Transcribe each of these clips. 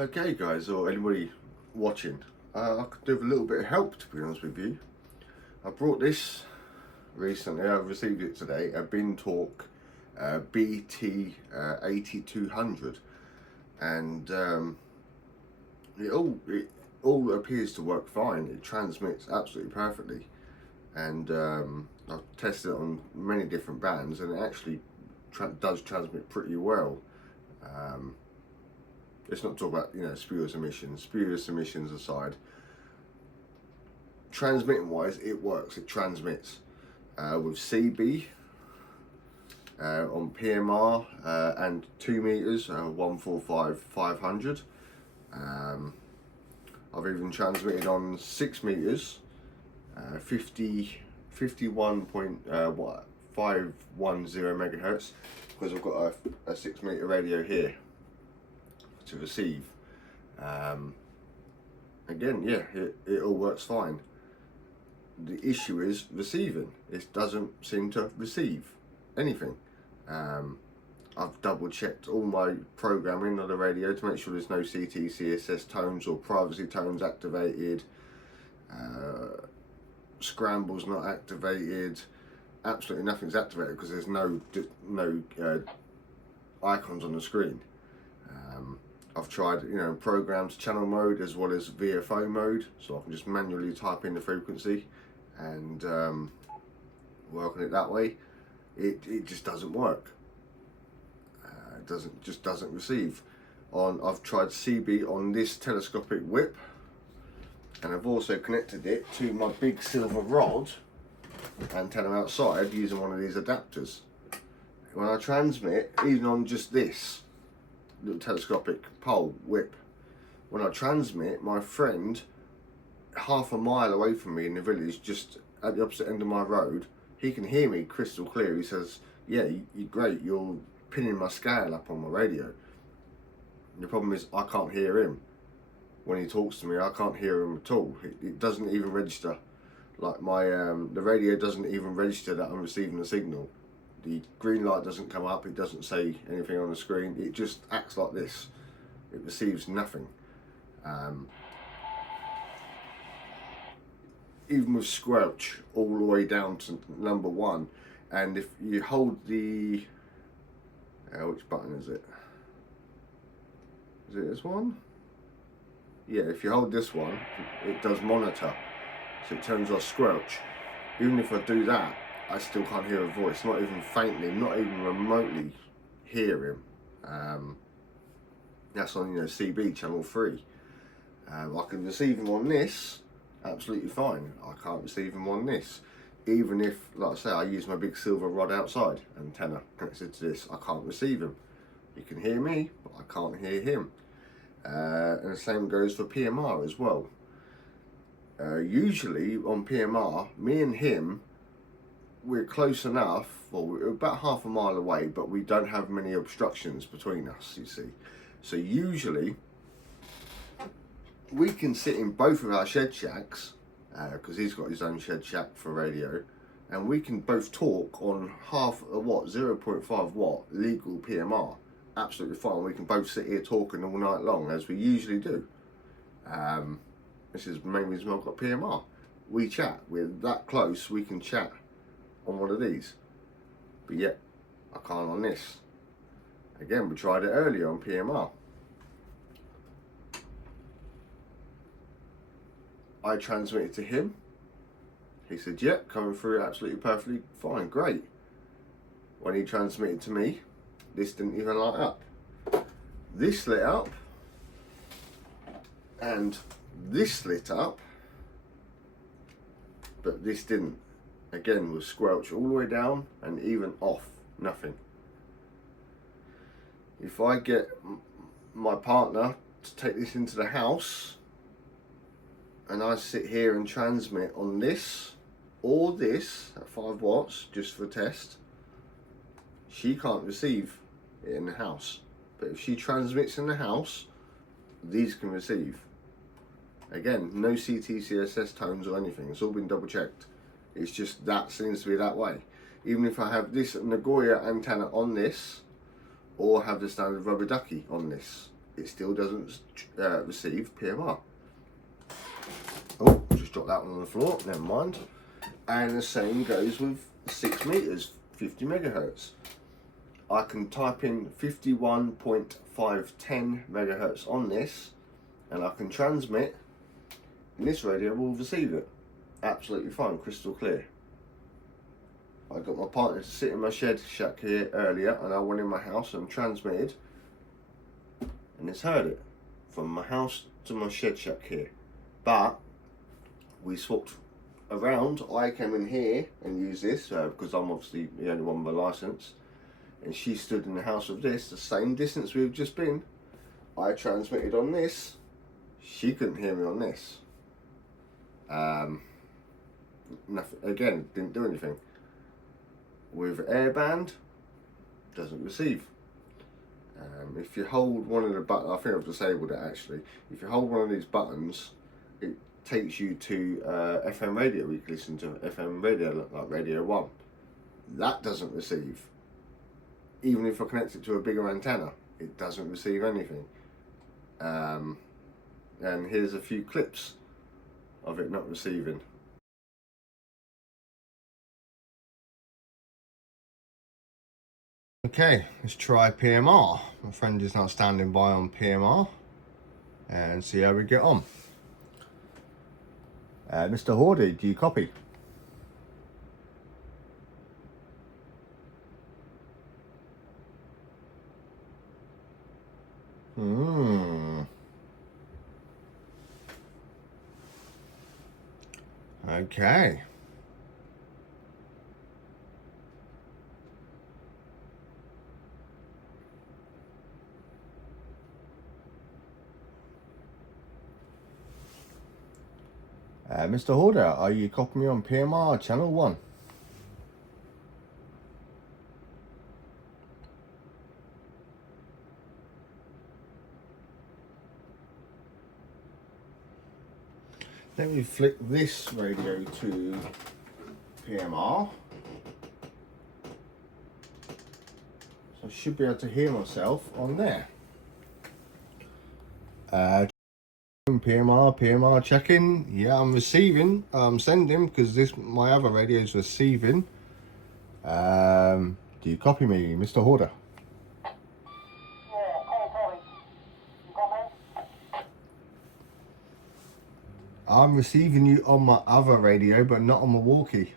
Okay guys, or anybody watching, I could do with a little bit of help, to be honest with you. I brought this recently, I received it today, a BinTolk BT-8200, and it all appears to work fine. It transmits absolutely perfectly, and I've tested it on many different bands, and it actually does transmit pretty well. Let's not talk about, spurious emissions. Spurious emissions aside, transmitting wise, it works. It transmits with CB on PMR and 2 meters, 145 500. I've even transmitted on 6 meters, 51.510 megahertz, because I've got a 6 meter radio here to receive. Again, yeah, it all works fine. The issue is receiving. It doesn't seem to receive anything. I've double checked all my programming on the radio to make sure there's no CT, CSS tones or privacy tones activated. Scramble's not activated. Absolutely nothing's activated because there's no icons on the screen. I've tried, programs channel mode as well as VFO mode, so I can just manually type in the frequency and work on it that way. It just doesn't work. It doesn't receive. I've tried CB on this telescopic whip, and I've also connected it to my big silver rod antenna outside using one of these adapters. When I transmit, even on just this little telescopic pole whip, when I transmit, my friend half a mile away from me in the village, just at the opposite end of my road, he can hear me crystal clear. He says, yeah, you're great, you're pinning my scale up on my radio. The problem is I can't hear him. When he talks to me, I can't hear him at all. It doesn't even register. Like my the radio doesn't even register that I'm receiving a signal. The green light doesn't come up, it doesn't say anything on the screen, it just acts like this. It receives nothing. Even with squelch all the way down to number 1, and if you hold the, which button is it? Is it this one? Yeah, if you hold this one, it does monitor, so it turns off squelch. Even if I do that, I still can't hear a voice, not even faintly, not even remotely hear him. That's on CB channel 3. I can receive him on this absolutely fine. I can't receive him on this. Even if, like I say, I use my big silver rod outside antenna connected to this, I can't receive him. He can hear me, but I can't hear him. And the same goes for PMR as well. Usually on PMR, me and him, we're close enough, well, we're about half a mile away, but we don't have many obstructions between us, you see. So usually we can sit in both of our shed shacks, because he's got his own shed shack for radio, and we can both talk on 0.5 watt legal PMR. Absolutely fine. We can both sit here talking all night long, as we usually do. This is the main reason I've got PMR. We chat. We're that close, we can chat on one of these. But yet, I can't on this. Again, we tried it earlier on PMR. I transmitted to him. He said, yep, coming through absolutely perfectly fine, great. When he transmitted to me, this didn't even light up. This lit up, and this lit up, but this didn't. Again, with squelch all the way down and even off, nothing. If I get my partner to take this into the house, and I sit here and transmit on this or this at 5 watts just for a test, she can't receive it in the house. But if she transmits in the house, these can receive. Again, no CT, CSS tones or anything. It's all been double checked. It's just that seems to be that way. Even if I have this Nagoya antenna on this, or have the standard rubber ducky on this, it still doesn't receive PMR. Oh, just dropped that one on the floor, never mind. And the same goes with 6 meters, 50 megahertz. I can type in 51.510 megahertz on this, and I can transmit, and this radio will receive it. Absolutely fine, crystal clear. I got my partner to sit in my shed shack here earlier, and I went in my house and transmitted, and it's heard it from my house to my shed shack here. But we swapped around. I came in here and used this because I'm obviously the only one with a license, and she stood in the house with this, the same distance we've just been. I transmitted on this, she couldn't hear me on this. Nothing, again, didn't do anything. With airband, doesn't receive. If you hold one of the buttons, I think I've disabled it actually. If you hold one of these buttons, it takes you to FM radio. We can listen to FM radio like Radio 1. That doesn't receive. Even if I connect it to a bigger antenna, it doesn't receive anything. And here's a few clips of it not receiving. Okay, let's try PMR. My friend is now standing by on PMR and see how we get on. Mr. Hawdy, do you copy? Okay. Mr. Hoarder, are you copying me on PMR channel 1? Let me flick this radio to PMR. So I should be able to hear myself on there. PMR checking. Yeah, I'm receiving. I'm sending because my other radio is receiving. Do you copy me, Mr. Hoarder? I'm receiving you on my other radio, but not on my walkie.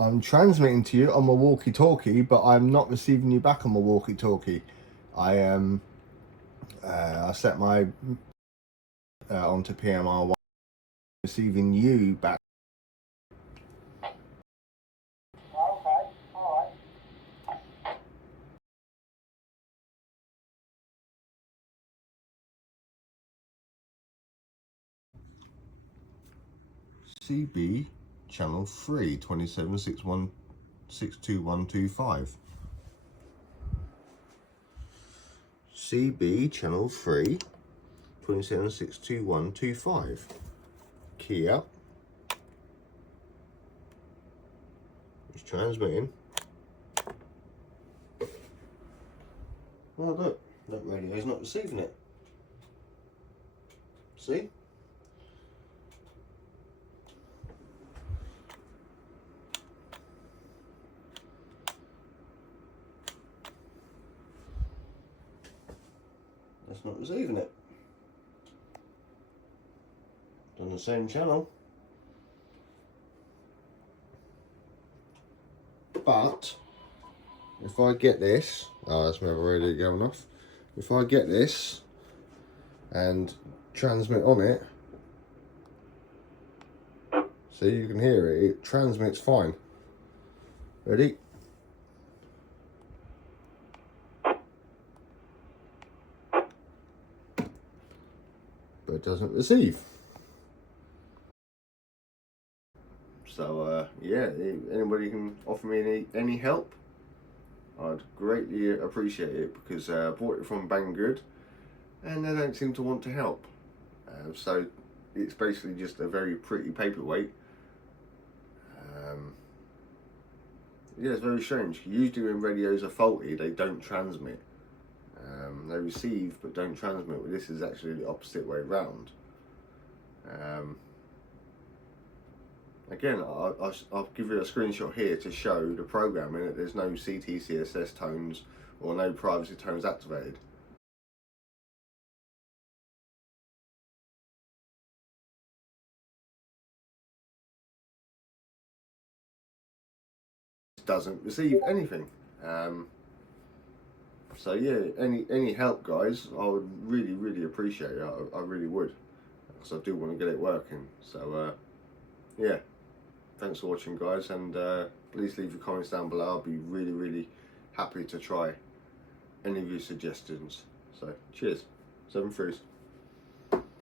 I'm transmitting to you on my walkie-talkie, but I'm not receiving you back on my walkie-talkie. I set my onto PMR1, receiving you back. Okay, all right. CB channel 3 2761-62125. CB channel 3 2761-62125. Key up. It's transmitting. Oh look, that radio is not receiving it. See? That's not receiving it. On the same channel. But if I get this, oh, that's my other radio going off. If I get this and transmit on it, see, you can hear it, it transmits fine. Ready? But it doesn't receive. So yeah, anybody can offer me any help, I'd greatly appreciate it, because I bought it from Banggood and they don't seem to want to help. So it's basically just a very pretty paperweight Yeah, it's very strange. Usually when radios are faulty, they don't transmit. They receive but don't transmit. But this is actually the opposite way round. Again, I'll give you a screenshot here to show the programming that there's no CTCSS tones or no privacy tones activated. It doesn't receive anything. So yeah, any help, guys, I would really appreciate it. I really would, because I do want to get it working. So yeah, thanks for watching, guys, and please leave your comments down below. I'll be really happy to try any of your suggestions. So cheers, 7 threes.